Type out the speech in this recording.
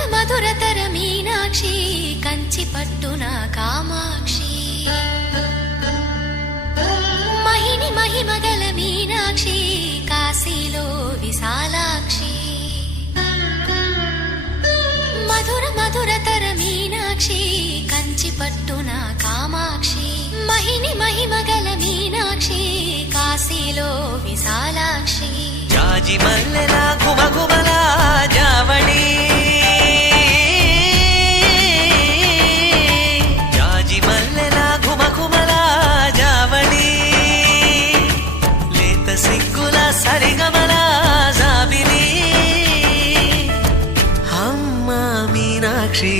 మధుర మధురతర మీనాక్షి కంచి పట్టున కామాక్షి మహిని మహిమగల మీనాక్షి కాశీలో విశాలాక్షి మధుర మధురతర మీనాక్షి కంచి పట్టున కామాక్షి మహిని మహిమగల మీనాక్షి కాశీలో విశాలాక్షి జాజి మల్లెలా గుమగుమలా జావళి జాజి మల్లెలా గుమగుమలా జావళి లేత సిగ్గుల సరిగమల జాబిలి అమ్మ మీనాక్షి